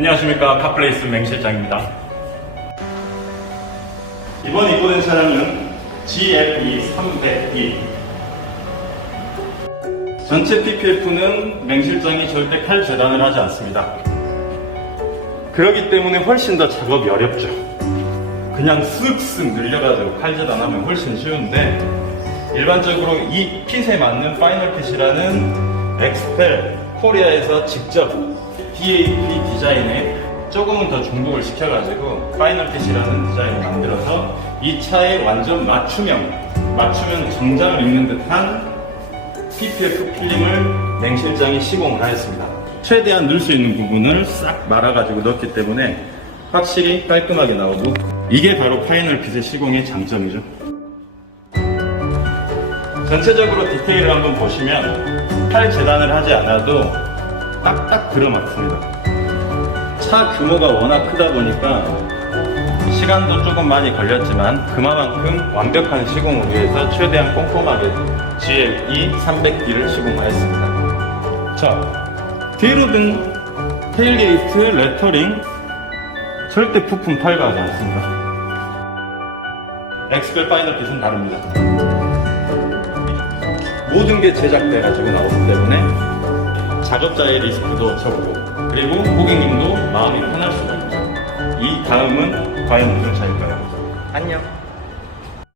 안녕하십니까 카플레이스 맹실장입니다. 이번 입고된 차량은 GLE 302. 전체 PPF는 맹실장이 절대 칼 재단을 하지 않습니다. 그렇기 때문에 훨씬 더 작업이 어렵죠. 그냥 쓱쓱 늘려가지고 칼 재단하면 훨씬 쉬운데 일반적으로 이 핏에 맞는 파이널 핏이라는 엑스펠 코리아에서 직접 DAP 디자인에 조금은 더 중복을 시켜가지고 파이널 핏이라는 디자인을 만들어서 이 차에 완전 맞춤형, 맞춤형 정장을 입는 듯한 PPF 필름을 맹실장이 시공을 하였습니다. 최대한 넣을 수 있는 부분을 싹 말아가지고 넣었기 때문에 확실히 깔끔하게 나오고 이게 바로 파이널 핏의 시공의 장점이죠. 전체적으로 디테일을 한번 보시면 팔 재단을 하지 않아도 딱딱 들어맞습니다. 차 규모가 워낙 크다 보니까 시간도 조금 많이 걸렸지만 그만큼 완벽한 시공을 위해서 최대한 꼼꼼하게 GLE 300D를 시공하였습니다. 자, 뒤로 든 테일게이트 레터링 절대 부품 탈거하지 않습니다. 엑스펠 파이널 핏은 다릅니다. 모든 게 제작돼가지고 나오기 때문에 작업자의 리스크도 적고 그리고 고객님도 마음이 편할 수가 있죠. 이 다음은 과연 무슨 차일까요? 안녕.